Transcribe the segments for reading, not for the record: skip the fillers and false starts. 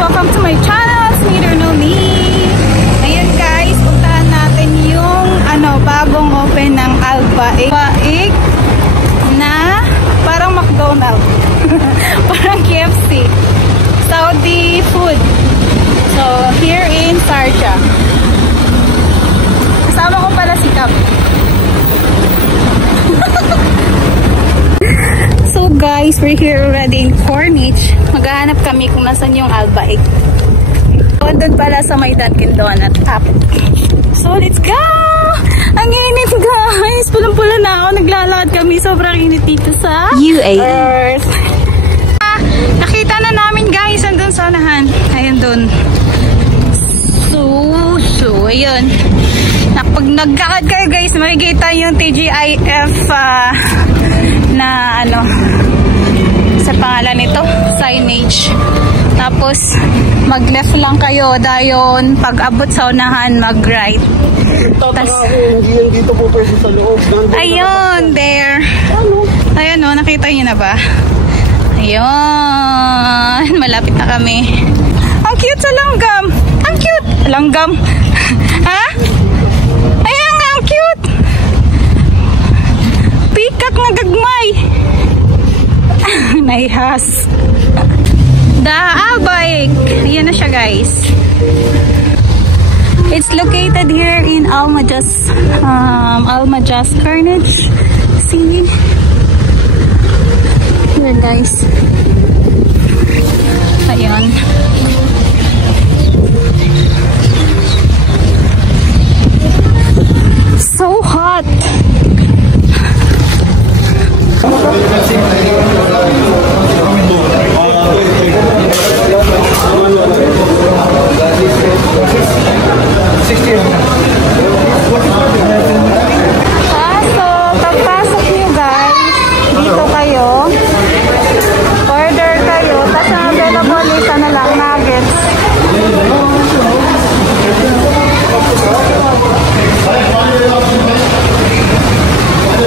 Welcome to my channel. It's me, Noni. Ayan guys, puntahan natin yung bagong open ng Albaik na parang McDonald's. Parang KFC. Saudi food. So, here in Sharjah. Kasama ko pala si Cap. So guys, we're here already in Corniche. Maghahanap kami kung nasan yung Albaik. Doon pala sa may Dunkin Donut app. So let's go! Ang init guys! Pulang-pula na ako. Naglalakad kami. Sobrang init dito sa Earth. Nakita na namin guys. Andun sa unahan. Ayun dun. So ayun. Pag nagkakad kayo guys, makikita yung TGIF na sa pangalan nito, signage. Tapos mag-left lang kayo dayon, pag abot sa unahan mag-right. Tapos hindi dito po pwede sa loob. Ayun, there. Ayun o, nakita niyo na ba? Ayun, malapit na kami. Ang cute sa langgam. Ang cute. Langgam. Ha? Ayan nga, ang cute. Pikak na gagmay. Naihas. The Albaik. Ayan na siya guys. It's located here in Almajas Corniche. See? Here guys. Ayan. So hot. So pagpasok nyo guys, dito kayo, order kayo, tapos ang available is lang, nuggets.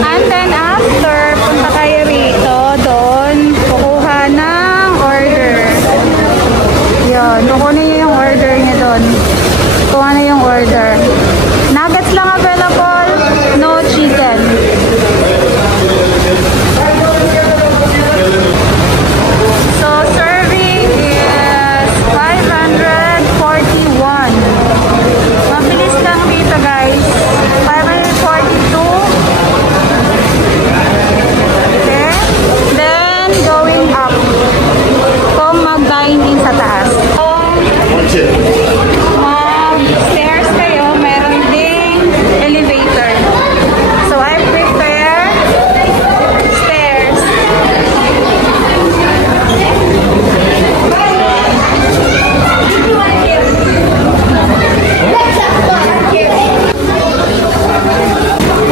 And then after, punta kayo rito, doon, kukuha ng order. Yun, kukunin nyo yung order nyo doon. Kuha na yung order. Nuggets lang available, no chicken. So, serving is 541. Mabilis lang dito guys. 542. Okay. Then, going up. Kung mag-dine-in sa taas. Mag-stairs kayo, meron ding elevator. So, I prefer stairs.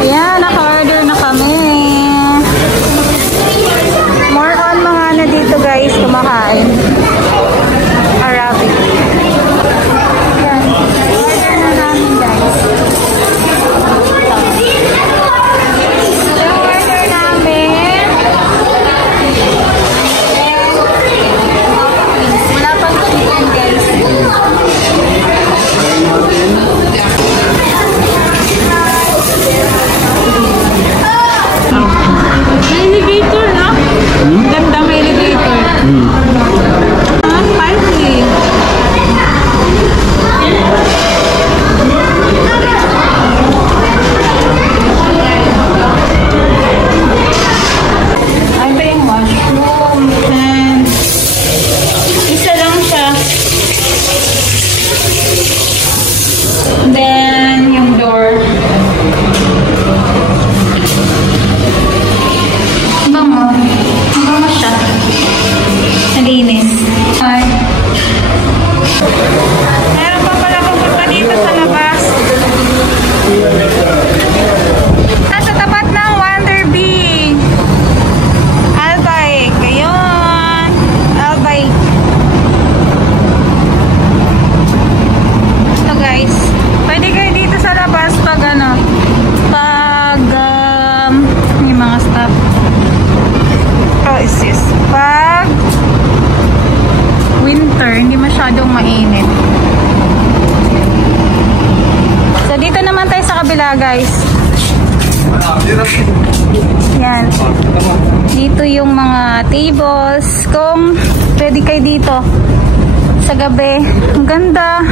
Ayan, naka-order na kami. More on mga na dito guys, kumakain. Arabic. Ayan, order na namin guys. Yung order namin. Wala pang chicken guys. May elevator na? Ganda may elevator. masyadong mainit. So dito naman tayo sa kabila, guys. Yan. Dito yung mga tables. Kung pwede kayo dito sa gabi. Ang ganda.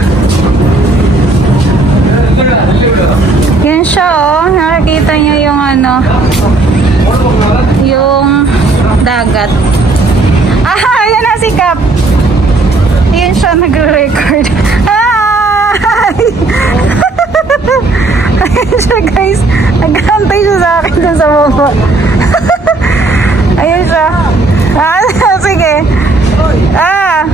Yan siya, oh. Nakakita nyo yung ano, yung dagat. Ah, yan na si Cap. Yan siya, nagre-record. Hi! Ayan siya, guys. Nag-antay siya sa akin dun sa baba. Ayan siya. Ah, sige. Ah.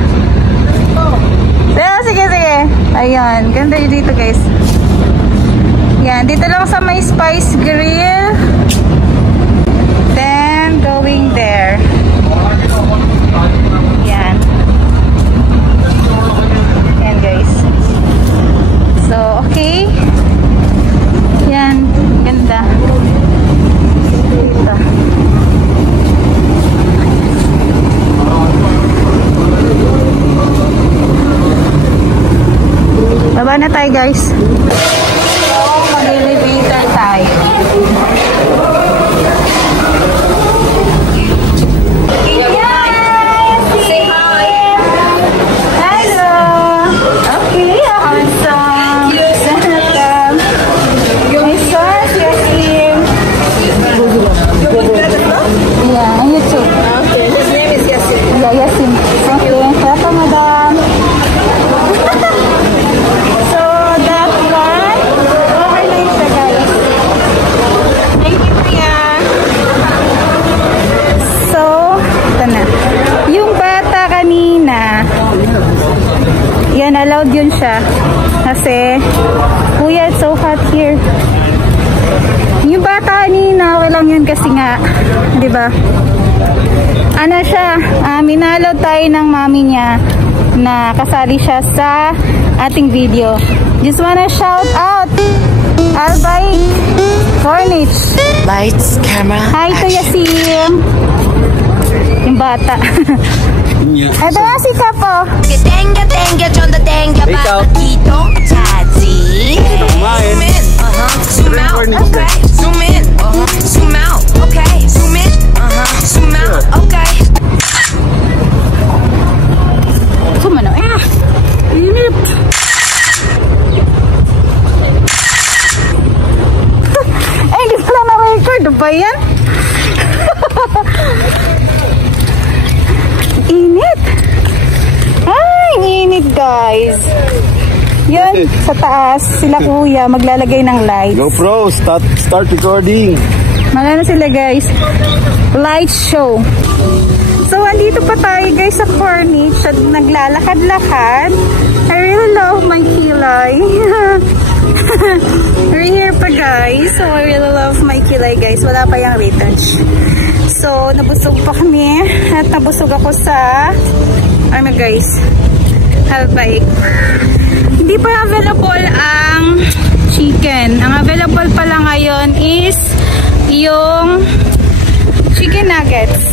Sige, sige. Ayan. Ganda yun dito, guys. Yan. Dito lang sa may Spice Grill. Then, going there. Yan. Yan, guys. So, okay. Yan. Ganda. Dito. Baba na tayo, guys. So, mag-elevator tayo. Allowed yun siya kasi kuya, it's so hot here. Yung bata kanina, okay lang yun kasi nga, di ba? Ano siya, minalod tayo ng mami niya na kasali siya sa ating video. Just wanna shout out Albay Corniche. Lights, camera, hi to Yasim. Yung bata. Ito na si Kapo. 땡겨 좀 더 땡겨 봐 기도 차지 zoom in zoom out okay zoom in zoom out okay zoom in zoom out okay zoom ano inip hindi pala na-record ba yan? Init. Ay, init, guys. Yun, sa taas, sila kuya, maglalagay ng lights. GoPro, start recording. Magano sila, guys? Light show. So, andito pa tayo, guys, sa Corniche at naglalakad-lakad. I really love my kilay. We're here pa, guys. So, I really love my kilay, guys. Wala pa yung retouch. So, nabusog pa kami at nabusog ako sa ano, guys, Albay. Hindi pa available ang chicken. Ang available pala ngayon is yung chicken nuggets.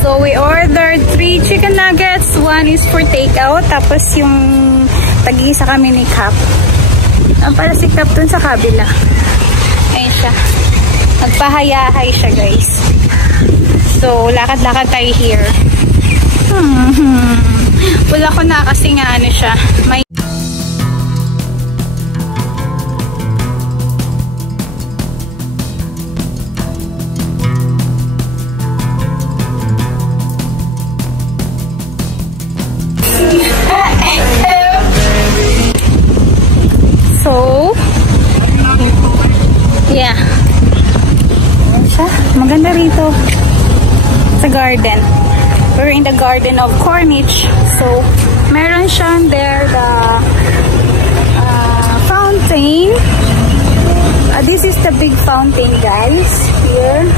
So, we ordered 3 chicken nuggets. 1 is for takeout. Tapos yung tag-isa kami ni Cap. Ang pala si Cap dun sa kabila. Ayun siya. Nagpahayahay siya, guys. So, lakad-lakad tayo here. Wala ko na kasi nga ano siya. May so, yeah. Ayan siya. Maganda rito. Sa garden. We're in the garden of Corniche. So, meron siyang there the fountain. This is the big fountain, guys. Here.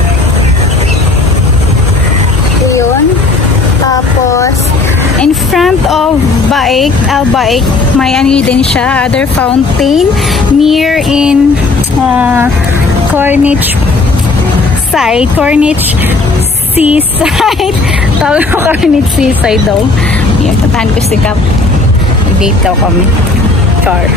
Ayun. Tapos, in front of Albaik, may ano din siya, other fountain near in Corniche side, Corniche seaside. Tawag ko Corniche seaside daw. Yung puntahan ko si Cap. Mag-date daw kami. Char.